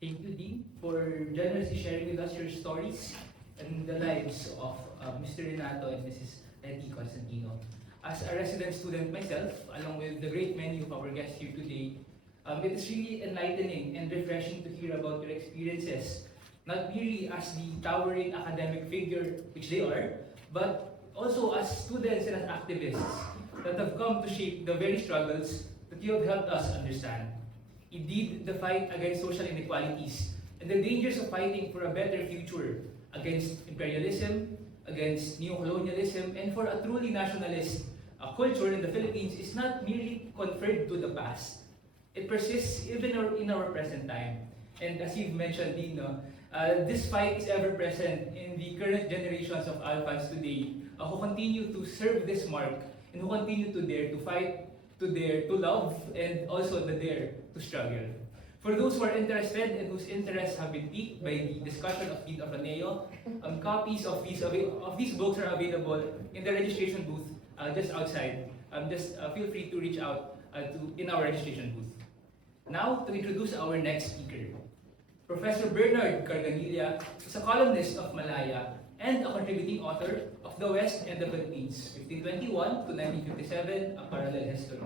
Thank you, Dean, for generously sharing with us your stories and the lives of Mr. Renato and Mrs. Letty Constantino. As a resident student myself, along with the great many of our guests here today, it is really enlightening and refreshing to hear about your experiences, not merely as the towering academic figure which they are, but also as students and as activists that have come to shape the very struggles that you have helped us understand. Indeed, the fight against social inequalities and the dangers of fighting for a better future against imperialism, against neocolonialism, and for a truly nationalist culture in the Philippines is not merely conferred to the past. It persists even in our present time. And as you've mentioned, Dino, this fight is ever present in the current generations of Alphans today who continue to serve this mark and who continue to dare to fight, to dare to love, and also the dare to struggle. For those who are interested and whose interests have been piqued by the discussion of Dean Araneo, copies of these books are available in the registration booth just outside. Just feel free to reach out in our registration booth. Now, to introduce our next speaker. Professor Bernard Carganilla is a columnist of Malaya and a contributing author of The West and the Philippines, 1521 to 1957, a parallel history.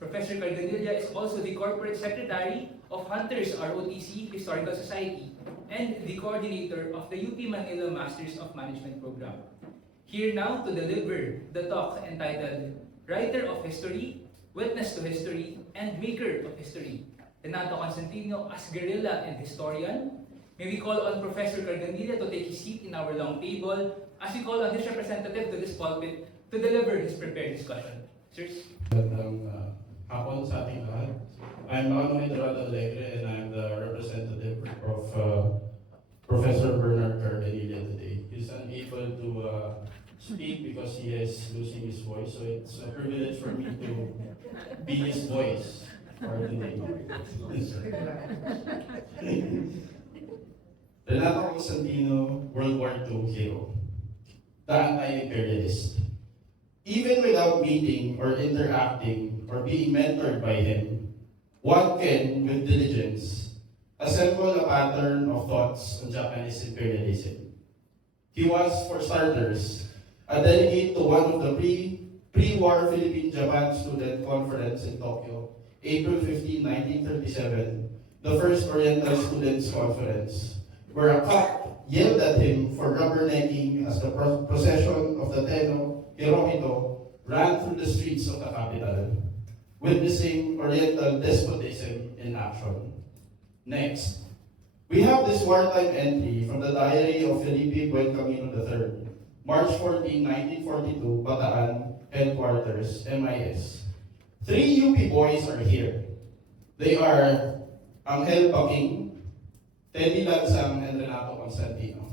Professor Carganilla is also the corporate secretary of Hunters ROTC Historical Society and the coordinator of the UP Manila Masters of Management program. Here now to deliver the talk entitled Writer of History, Witness to History, and Maker of History, Renato Constantino as guerrilla and historian. May we call on Professor Carganilla to take his seat in our long table as we call on his representative to this pulpit to deliver his prepared discussion. Sirs? Magandang hapon sa ating lahat. I'm Manong Eduardo Alegre and I'm the representative of Professor Bernard Carganilla today. He's unable to speak because he is losing his voice, so it's a privilege for me to be his voice for today. Renato Constantino, World War II hero, the anti-imperialist. Even without meeting or interacting or being mentored by him, one can, with diligence, assemble a pattern of thoughts on Japanese imperialism. He was, for starters, a delegate to one of the pre-war Philippine-Japan Student Conference in Tokyo, April 15, 1937, the first Oriental Students' Conference, where a cop yelled at him for rubbernecking as the procession of the Tenno Hirohito ran through the streets of the capital, witnessing Oriental despotism in action. Next, we have this wartime entry from the diary of Felipe Buencamino III, March 14, 1942, Bataan, Headquarters, MIS. 3 UP boys are here. They are Angel Baking, Teddy Lansang, and Renato Constantino.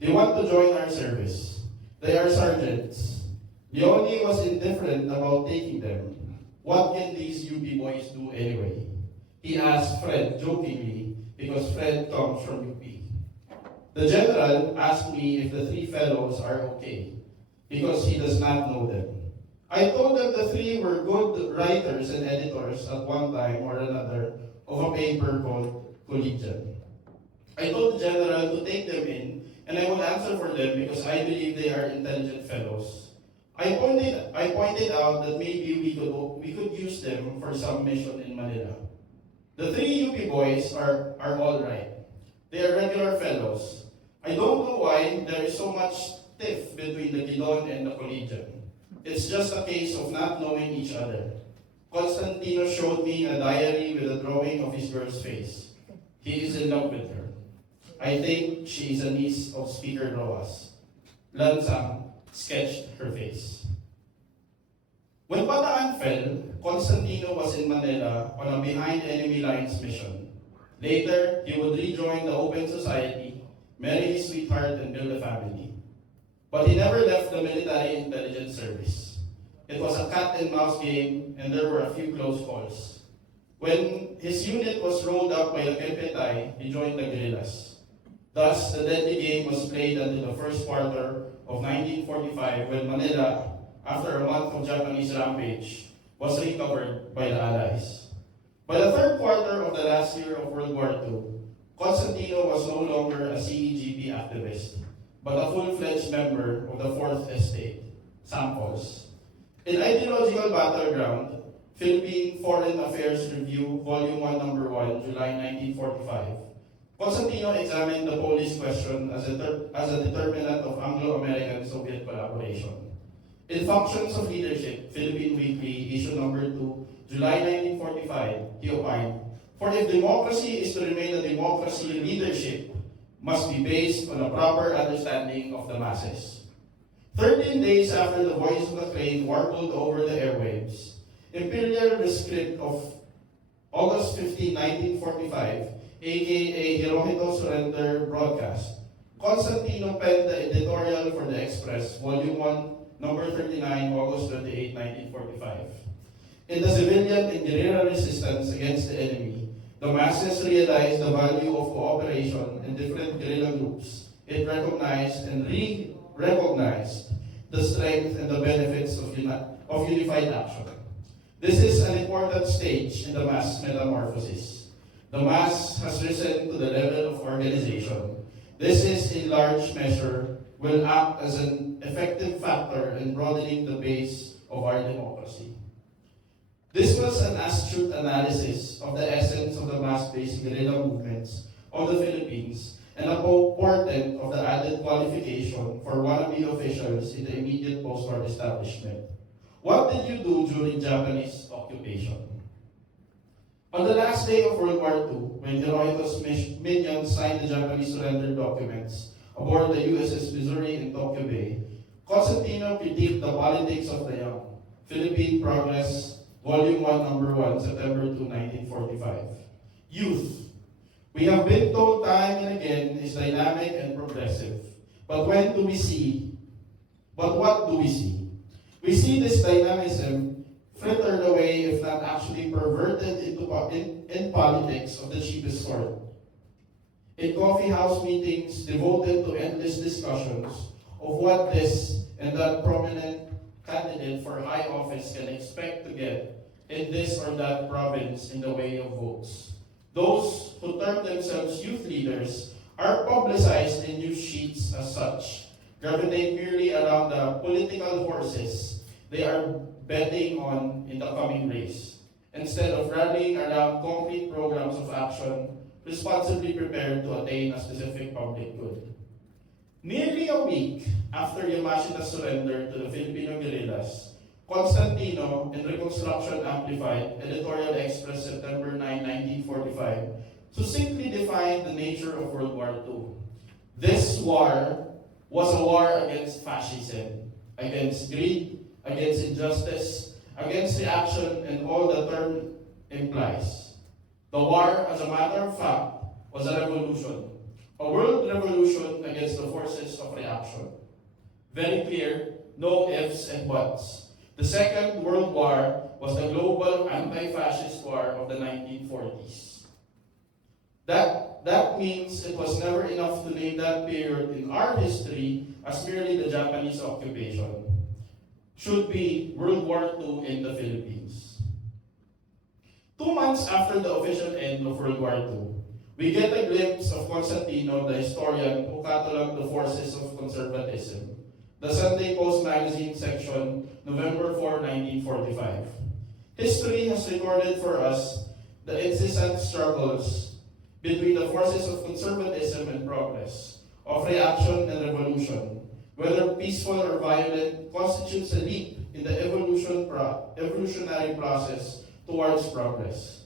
They want to join our service. They are sergeants. Leone was indifferent about taking them. What can these UP boys do anyway? He asked Fred jokingly because Fred comes from UP. The general asked me if the 3 fellows are okay because he does not know them. I told them the 3 were good writers and editors at one time or another of a paper called Collegian. I told the general to take them in and I would answer for them because I believe they are intelligent fellows. I pointed out that maybe we could use them for some mission in Manila. The 3 UP boys are all right. They are regular fellows. I don't know why there is so much tiff between the Gilon and the Collegian. It's just a case of not knowing each other. Constantino showed me a diary with a drawing of his girl's face. He is in love with her. I think she is a niece of Speaker Rojas. Lansang sketched her face. When Bataan fell, Constantino was in Manila on a behind enemy lines mission. Later, he would rejoin the Open Society, marry his sweetheart, and build a family. But he never left the military intelligence service. It was a cat and mouse game, and there were a few close calls. When his unit was rolled up by the Kempetay, he joined the guerrillas. Thus, the deadly game was played until the first quarter of 1945 when Manila, after a month of Japanese rampage, was recovered by the Allies. By the third quarter of the last year of World War II, Constantino was no longer a CEGP activist, but a full-fledged member of the Fourth Estate, Samples. In Ideological Battleground, Philippine Foreign Affairs Review, Volume 1, Number 1, July 1945, Constantino examined the Polish question as a determinant of Anglo-American-Soviet collaboration. In Functions of Leadership, Philippine Weekly, issue number 2, July 1945, he opined, "For if democracy is to remain a democracy, leadership must be based on a proper understanding of the masses." 13 days after the voice of the crane warbled over the airwaves, Imperial Rescript of August 15, 1945, aka Hirohito Surrender Broadcast, Constantino penned the editorial for the Express, Volume 1, Number 39, August 28, 1945. In the civilian and guerrilla resistance against the enemy, the masses realized the value of cooperation in different guerrilla groups. It recognized and re-recognized the strength and the benefits of unified action. This is an important stage in the mass metamorphosis. The mass has risen to the level of organization. This is, in large measure, will act as an effective factor in broadening the base of our democracy. This was an astute analysis of the essence of the mass-based guerrilla movements of the Philippines and a portent of the added qualification for wannabe officials in the immediate post-war establishment. What did you do during Japanese occupation? On the last day of World War II, when Hirohito's minions signed the Japanese surrender documents aboard the USS Missouri in Tokyo Bay, Constantino critiqued the politics of the young. Philippine Progress, Volume 1, Number 1, September 2, 1945. Youth. We have been told time and again is dynamic and progressive. But what do we see? We see this dynamism frittered away, if not actually perverted in politics of the cheapest sort. In coffee house meetings devoted to endless discussions of what this and that prominent candidate for high office can expect to get in this or that province in the way of votes. Those who term themselves youth leaders are publicized in news sheets as such, gravitate merely around the political horses they are betting on in the coming race, instead of rallying around concrete programs of action responsibly prepared to attain a specific public good. Nearly a week after Yamashita's surrender to the Filipino guerrillas, Constantino, in Reconstruction Amplified, Editorial Express, September 9, 1945, succinctly defined the nature of World War II. This war was a war against fascism, against greed, against injustice, against reaction, and all the term implies. The war, as a matter of fact, was a revolution, a world revolution against the forces of reaction. Very clear, no ifs and buts. The Second World War was the global anti-fascist war of the 1940s. That means it was never enough to name that period in our history as merely the Japanese occupation. Should be World War II in the Philippines. 2 months after the official end of World War II, we get a glimpse of Constantino, the historian who cataloged the forces of conservatism. The Sunday Post magazine section, November 4, 1945. History has recorded for us the incessant struggles between the forces of conservatism and progress, of reaction and revolution, whether peaceful or violent, constitutes a leap in the evolutionary process towards progress.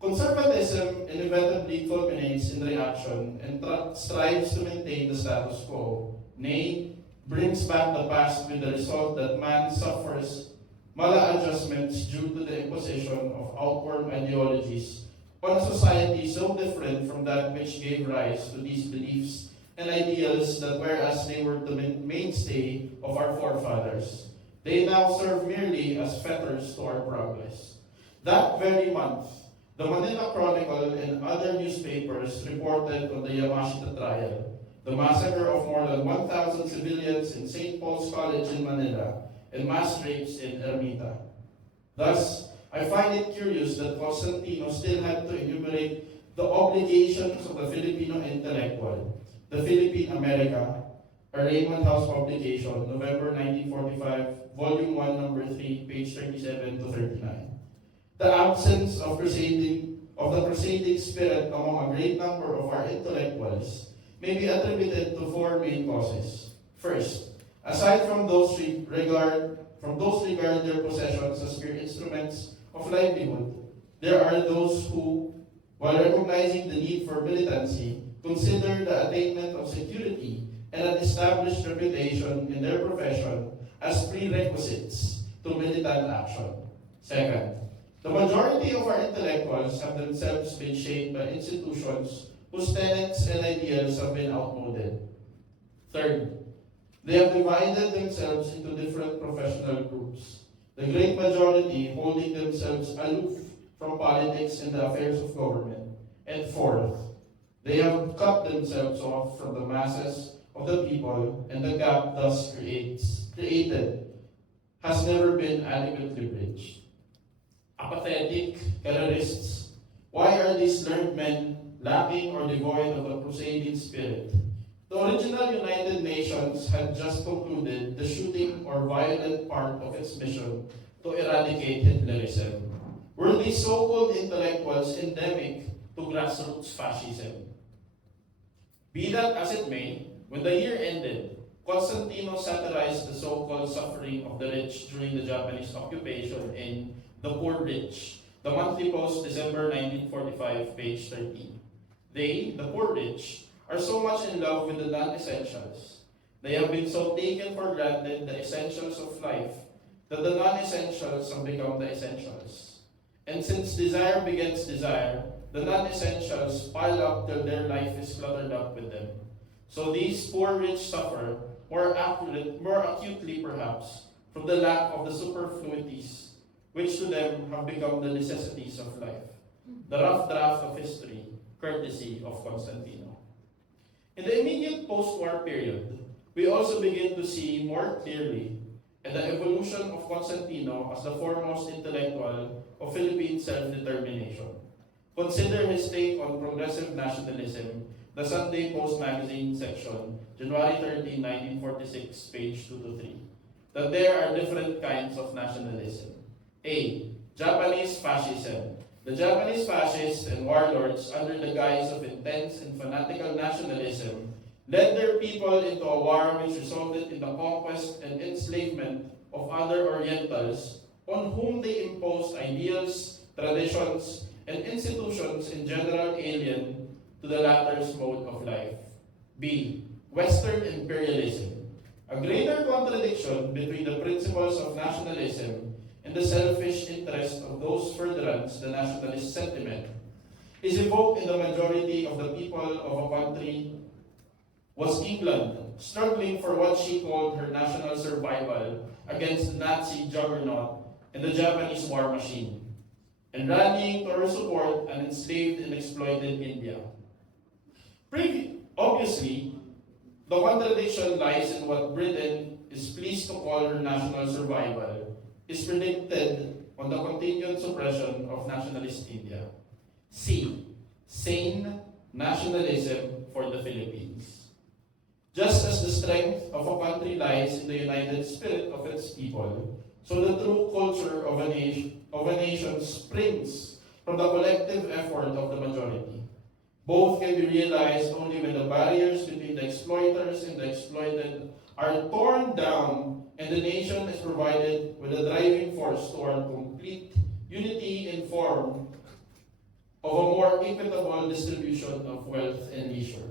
Conservatism inevitably culminates in reaction and strives to maintain the status quo, nay, brings back the past with the result that man suffers maladjustments due to the imposition of outward ideologies on a society so different from that which gave rise to these beliefs and ideals that whereas they were the mainstay of our forefathers, they now serve merely as fetters to our progress. That very month, the Manila Chronicle and other newspapers reported on the Yamashita trial, the massacre of more than 1,000 civilians in St. Paul's College in Manila, and mass rapes in Ermita. Thus, I find it curious that Constantino still had to enumerate the obligations of the Filipino intellectual, the Philippine America, a Raymond House publication, November 1945, Volume 1, Number 3, page 37 to 39. The absence of the crusading spirit among a great number of our intellectuals may be attributed to four main causes. First, aside from those regard their possessions as mere instruments of livelihood, there are those who, while recognizing the need for militancy, consider the attainment of security and an established reputation in their profession as prerequisites to militant action. Second, the majority of our intellectuals have themselves been shaped by institutions whose tenets and ideals have been outmoded. Third, they have divided themselves into different professional groups, the great majority holding themselves aloof from politics and the affairs of government. And fourth, they have cut themselves off from the masses of the people, and the gap thus created has never been adequately bridged. Apathetic careerists, why are these learned men lacking or devoid of the crusading spirit? The original United Nations had just concluded the shooting or violent part of its mission to eradicate Hitlerism. Were these so-called intellectuals endemic to grassroots fascism? Be that as it may, when the year ended, Constantino satirized the so-called suffering of the rich during the Japanese occupation in The Poor Rich, the Monthly Post, December 1945, page 13. They, the poor rich, are so much in love with the non-essentials. They have been so taken for granted the essentials of life that the non-essentials have become the essentials. And since desire begets desire, the non-essentials pile up till their life is cluttered up with them. So these poor rich suffer more acutely perhaps from the lack of the superfluities, which to them have become the necessities of life. The rough draft of history, courtesy of Constantino. In the immediate post-war period, we also begin to see more clearly the evolution of Constantino as the foremost intellectual of Philippine self-determination. Consider his take on progressive nationalism, the Sunday Post magazine section, January 13, 1946, page 2 to 3. That there are different kinds of nationalism. A. Japanese fascism. The Japanese fascists and warlords, under the guise of intense and fanatical nationalism, led their people into a war which resulted in the conquest and enslavement of other Orientals on whom they imposed ideals, traditions, and institutions in general alien to the latter's mode of life. B. Western imperialism. A greater contradiction between the principles of nationalism and the selfish interest of those furtherance the nationalist sentiment is evoked in the majority of the people of a country was England, struggling for what she called her national survival against the Nazi juggernaut and the Japanese war machine, and rallying to her support an enslaved and exploited India. Obviously, the contradiction lies in what Britain is pleased to call her national survival is predicted on the continued suppression of nationalist India. C. Sane nationalism for the Philippines. Just as the strength of a country lies in the united spirit of its people, so the true culture of a nation springs from the collective effort of the majority. Both can be realized only when the barriers between the exploiters and the exploited are torn down and the nation is provided with a driving force toward complete unity in form of a more equitable distribution of wealth and leisure.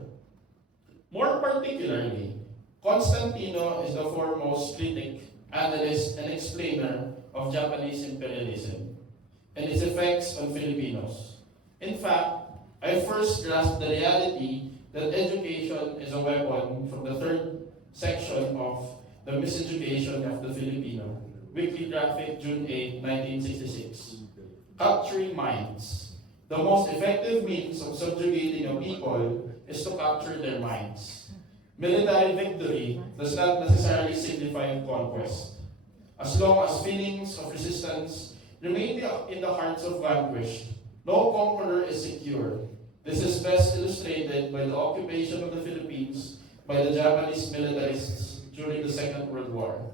More particularly, Constantino is the foremost critic, analyst, and explainer of Japanese imperialism and its effects on Filipinos. In fact, I first grasped the reality that education is a weapon from the third section of The Miseducation of the Filipino, Weekly Graphic, June 8, 1966. Capturing minds. The most effective means of subjugating a people is to capture their minds. Military victory does not necessarily signify conquest. As long as feelings of resistance remain in the hearts of vanquished. No conqueror is secure. This is best illustrated by the occupation of the Philippines by the Japanese militarists during the Second World War.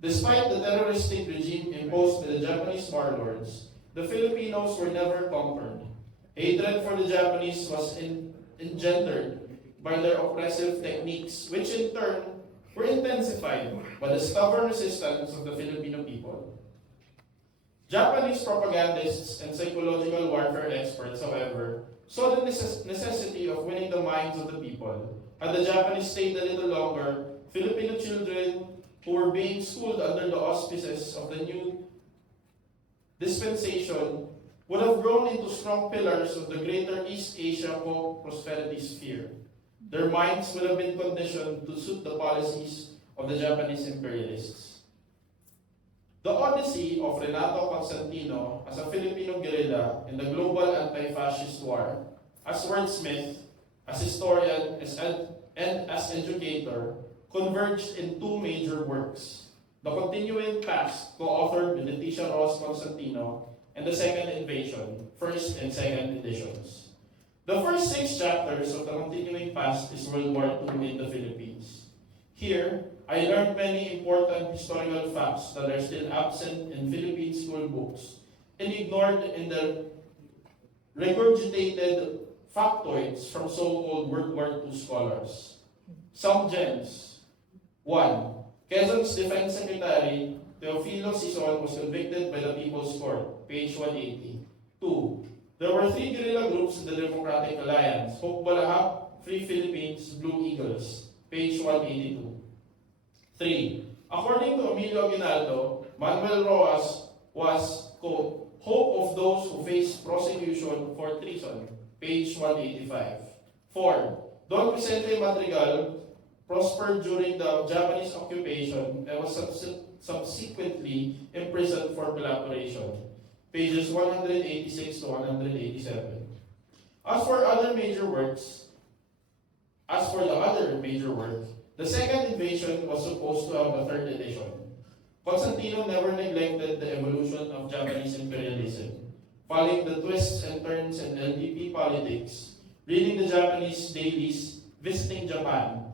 Despite the terroristic regime imposed by the Japanese warlords, the Filipinos were never conquered. Hatred for the Japanese was engendered by their oppressive techniques, which in turn were intensified by the stubborn resistance of the Filipino people. Japanese propagandists and psychological warfare experts, however, saw the necessity of winning the minds of the people. Had the Japanese stayed a little longer, Filipino children who were being schooled under the auspices of the new dispensation would have grown into strong pillars of the greater East Asia prosperity sphere. Their minds would have been conditioned to suit the policies of the Japanese imperialists. The odyssey of Renato Constantino as a Filipino guerrilla in the global anti-fascist war, as wordsmith, as historian, and as educator, converged in two major works: The Continuing Past, co-authored with Leticia Ross Constantino, and The Second Invasion, first and second editions. The first 6 chapters of The Continuing Past is World War II in the Philippines. Here, I learned many important historical facts that are still absent in Philippine school books and ignored in the regurgitated factoids from so-called World War II scholars. Some gems. 1. Quezon's Defense Secretary, Teofilo Sison, was convicted by the People's Court, page 180. 2. There were 3 guerrilla groups in the Democratic Alliance, Hope Balahap, Free Philippines, Blue Eagles, page 182. 3. According to Emilio Aguinaldo, Manuel Roas was, quote, hope of those who face prosecution for treason, page 185. 4. Don Vicente Madrigal prospered during the Japanese occupation and was subsequently imprisoned for collaboration, pages 186 to 187. As for the other major work, the Second Invasion was supposed to have a 3rd edition. Constantino never neglected the evolution of Japanese imperialism, following the twists and turns in LDP politics, reading the Japanese dailies, visiting Japan.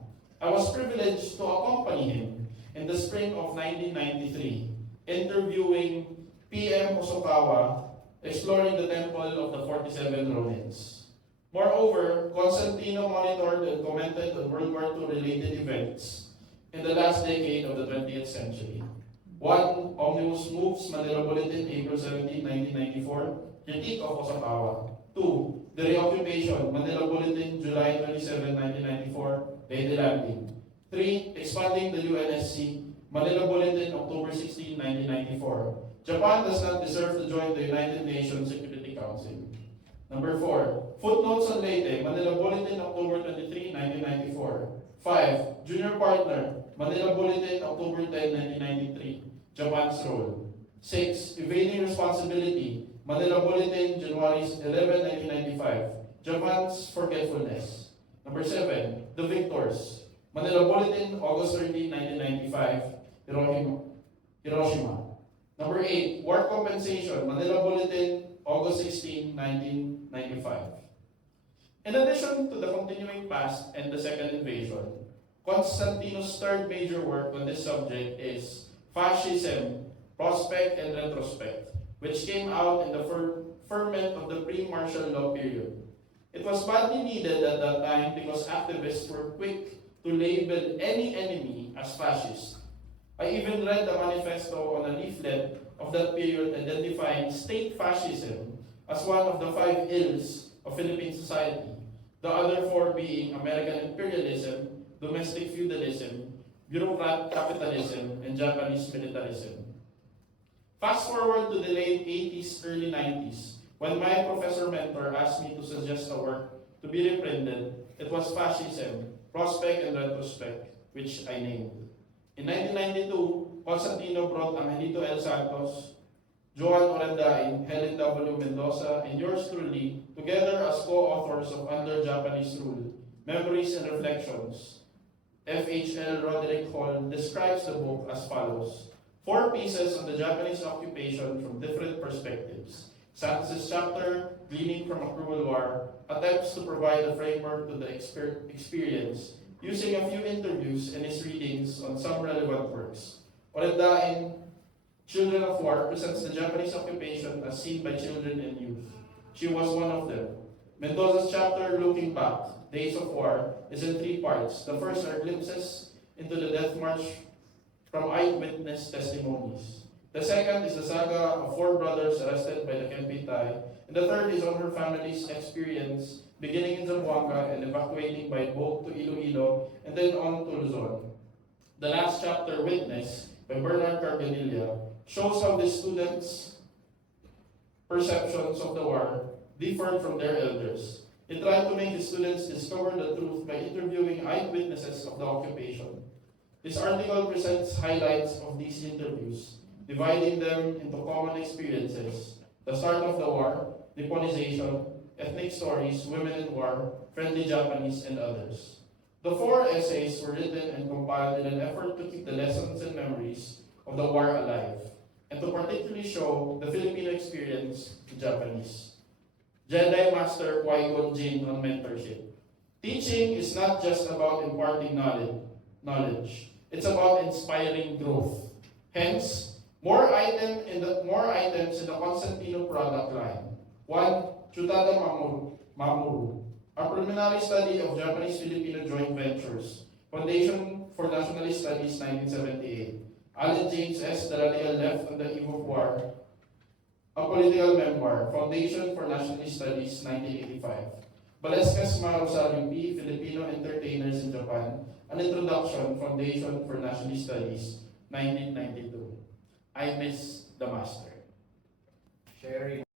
I was privileged to accompany him in the spring of 1993, interviewing PM Hosokawa, exploring the temple of the 47 Ronins. Moreover, Constantino monitored and commented on World War II related events in the last decade of the 20th century. 1. Omnibus Moves, Manila Bulletin, April 17, 1994, critique of Hosokawa. 2. The Reoccupation, Manila Bulletin, July 27, 1994, Lady Landing. 3. Expanding the UNSC, Manila Bulletin, October 16, 1994. Japan does not deserve to join the United Nations Security Council. Number 4. Footnotes on Leyte, Manila Bulletin, October 23, 1994. 5. Junior Partner, Manila Bulletin, October 10, 1993. Japan's role. 6. Evading Responsibility, Manila Bulletin, January 11, 1995. Japan's Forgetfulness. Number 7. The Victors, Manila Bulletin, August 13, 1995. Hiroshima. Number 8. War Compensation, Manila Bulletin, August 16, 1995. In addition to The Continuing Past and The Second Invasion, Constantino's 3rd major work on this subject is Fascism, Prospect and Retrospect, which came out in the ferment of the pre-martial law period. It was badly needed at that time because activists were quick to label any enemy as fascist. I even read the manifesto on a leaflet of that period identifying state fascism as one of the 5 ills of Philippine society, the other 4 being American imperialism, domestic feudalism, bureaucrat capitalism, and Japanese militarism. Fast forward to the late 80s, early 90s, when my professor mentor asked me to suggest a work to be reprinted. It was Fascism, Prospect and Retrospect, which I named. In 1992, Constantino brought Angelito L. Santos, Joan Orendain, Helen W. Mendoza, and yours truly together as co-authors of Under Japanese Rule, Memories and Reflections. FHL Roderick Hall describes the book as follows: 4 pieces on the Japanese occupation from different perspectives. Santos' chapter, Gleaning from a Cruel War, attempts to provide a framework to the experience using a few interviews and his readings on some relevant works. Orendain, Children of War, presents the Japanese occupation as seen by children and youth. She was one of them. Mendoza's chapter, Looking Back, Days of War, is in 3 parts. The first are glimpses into the death march from eyewitness testimonies. The second is the saga of 4 brothers arrested by the Kempitai, and the third is on her family's experience beginning in Zamboanga and evacuating by boat to Iloilo and then on to Luzon. The last chapter, Witness, by Bernard Carganilla, shows how the students' perceptions of the war differed from their elders. He tried to make his students discover the truth by interviewing eyewitnesses of the occupation. This article presents highlights of these interviews, dividing them into common experiences: the start of the war, Nipponization, ethnic stories, women in war, friendly Japanese, and others. The 4 essays were written and compiled in an effort to keep the lessons and memories of the war alive, and to particularly show the Filipino experience to Japanese. Jedi Master Qui-Gon Jinn on mentorship. Teaching is not just about imparting knowledge. It's about inspiring growth. Hence, more items in the Constantino product line. 1. Chutada Mamuru, a preliminary study of Japanese-Filipino joint ventures. Foundation for Nationalist Studies, 1978. Allen James S. Daralia Left on the Eve of War, a political memoir. Foundation for Nationalist Studies, 1985. Balescas Rosario P. Filipino Entertainers in Japan, an Introduction, Foundation for Nationalist Studies, 1992. I miss the master. Sharing.